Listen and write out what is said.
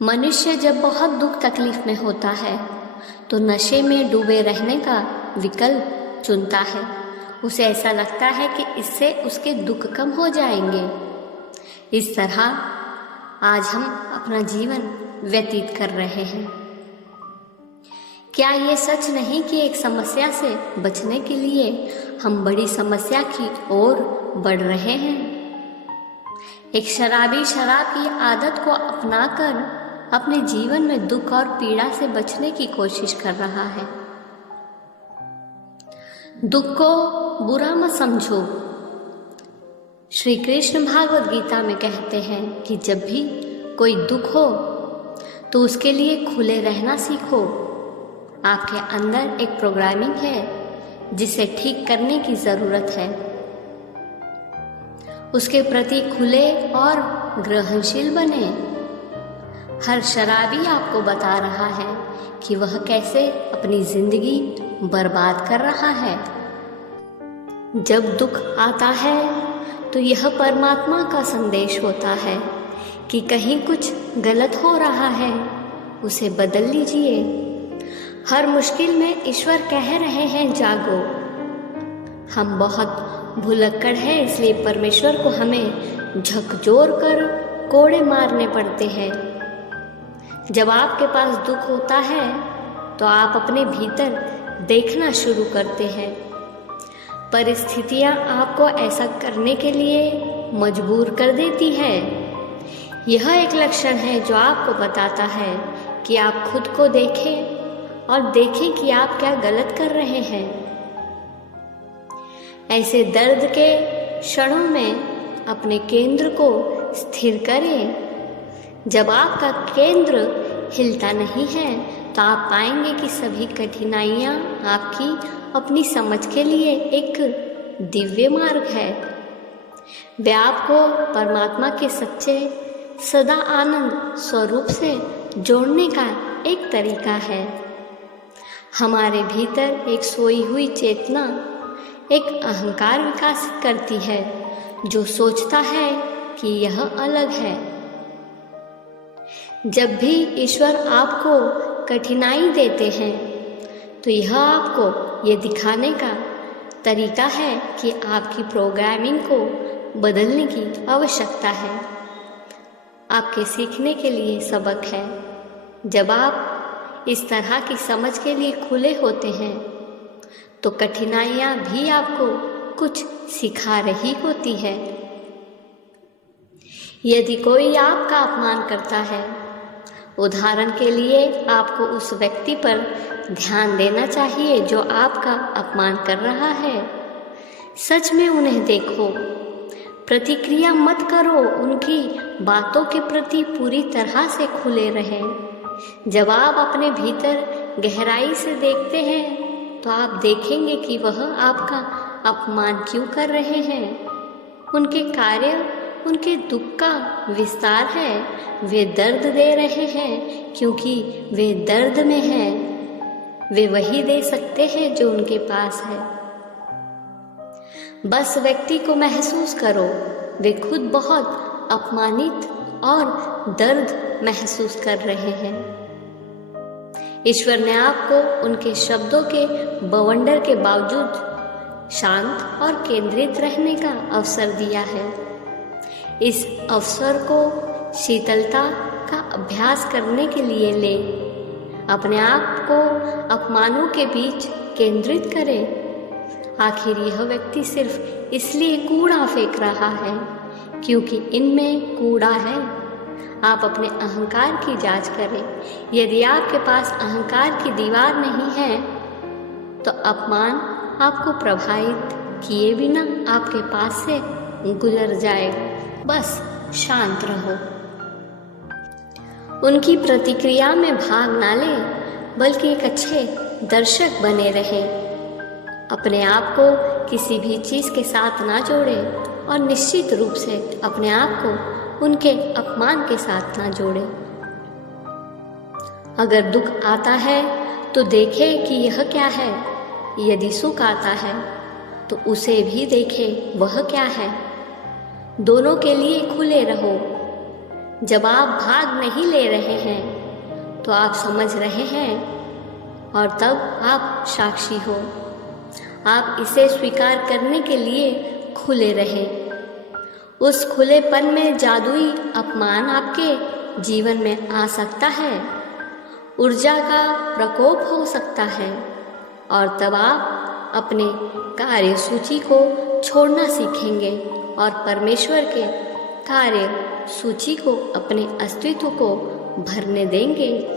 मनुष्य जब बहुत दुख तकलीफ में होता है तो नशे में डूबे रहने का विकल्प चुनता है। उसे ऐसा लगता है कि इससे उसके दुख कम हो जाएंगे। इस तरह आज हम अपना जीवन व्यतीत कर रहे हैं। क्या ये सच नहीं कि एक समस्या से बचने के लिए हम बड़ी समस्या की ओर बढ़ रहे हैं? एक शराबी शराब की आदत को अपनाकर अपने जीवन में दुख और पीड़ा से बचने की कोशिश कर रहा है। दुख को बुरा मत समझो। श्री कृष्ण भागवत गीता में कहते हैं कि जब भी कोई दुख हो तो उसके लिए खुले रहना सीखो। आपके अंदर एक प्रोग्रामिंग है जिसे ठीक करने की ज़रूरत है। उसके प्रति खुले और ग्रहणशील बने। हर शराबी आपको बता रहा है कि वह कैसे अपनी जिंदगी बर्बाद कर रहा है। जब दुख आता है तो यह परमात्मा का संदेश होता है कि कहीं कुछ गलत हो रहा है, उसे बदल लीजिए। हर मुश्किल में ईश्वर कह रहे हैं जागो। हम बहुत भुलक्कड़ हैं, इसलिए परमेश्वर को हमें झकझोर कर कोड़े मारने पड़ते हैं। जब आपके पास दुख होता है तो आप अपने भीतर देखना शुरू करते हैं। परिस्थितियां आपको ऐसा करने के लिए मजबूर कर देती है। यह एक लक्षण है जो आपको बताता है कि आप खुद को देखें और देखें कि आप क्या गलत कर रहे हैं। ऐसे दर्द के क्षणों में अपने केंद्र को स्थिर करें। जब आपका केंद्र हिलता नहीं है तो आप पाएंगे कि सभी कठिनाइयाँ आपकी अपनी समझ के लिए एक दिव्य मार्ग है। वे आपको परमात्मा के सच्चे सदा आनंद स्वरूप से जोड़ने का एक तरीका है। हमारे भीतर एक सोई हुई चेतना एक अहंकार विकसित करती है जो सोचता है कि यह अलग है। जब भी ईश्वर आपको कठिनाई देते हैं तो यह आपको ये दिखाने का तरीका है कि आपकी प्रोग्रामिंग को बदलने की आवश्यकता है। आपके सीखने के लिए सबक है। जब आप इस तरह की समझ के लिए खुले होते हैं तो कठिनाइयाँ भी आपको कुछ सिखा रही होती है। यदि कोई आपका अपमान करता है, उदाहरण के लिए आपको उस व्यक्ति पर ध्यान देना चाहिए जो आपका अपमान कर रहा है। सच में उन्हें देखो, प्रतिक्रिया मत करो, उनकी बातों के प्रति पूरी तरह से खुले रहें। जब आप अपने भीतर गहराई से देखते हैं तो आप देखेंगे कि वह आपका अपमान क्यों कर रहे हैं। उनके कार्य उनके दुख का विस्तार है। वे दर्द दे रहे हैं क्योंकि वे दर्द में हैं। वे वही दे सकते हैं जो उनके पास है। बस व्यक्ति को महसूस करो, वे खुद बहुत अपमानित और दर्द महसूस कर रहे हैं। ईश्वर ने आपको उनके शब्दों के बवंडर के बावजूद शांत और केंद्रित रहने का अवसर दिया है। इस अवसर को शीतलता का अभ्यास करने के लिए ले। अपने आप को अपमानों के बीच केंद्रित करें। आखिर यह व्यक्ति सिर्फ इसलिए कूड़ा फेंक रहा है क्योंकि इनमें कूड़ा है। आप अपने अहंकार की जांच करें। यदि आपके पास अहंकार की दीवार नहीं है तो अपमान आपको प्रभावित किए बिना आपके पास से गुजर जाएगा। बस शांत रहो। उनकी प्रतिक्रिया में भाग ना लें, बल्कि एक अच्छे दर्शक बने रहें। अपने आप को किसी भी चीज़ के साथ ना जोड़ें और निश्चित रूप से अपने आप को उनके अपमान के साथ ना जोड़ें। अगर दुख आता है तो देखें कि यह क्या है। यदि सुख आता है तो उसे भी देखें वह क्या है। दोनों के लिए खुले रहो। जब आप भाग नहीं ले रहे हैं तो आप समझ रहे हैं, और तब आप साक्षी हो। आप इसे स्वीकार करने के लिए खुले रहें। उस खुलेपन में जादुई अपमान आपके जीवन में आ सकता है, ऊर्जा का प्रकोप हो सकता है, और तब आप अपने कार्य सूची को छोड़ना सीखेंगे और परमेश्वर के कार्य सूची को अपने अस्तित्व को भरने देंगे।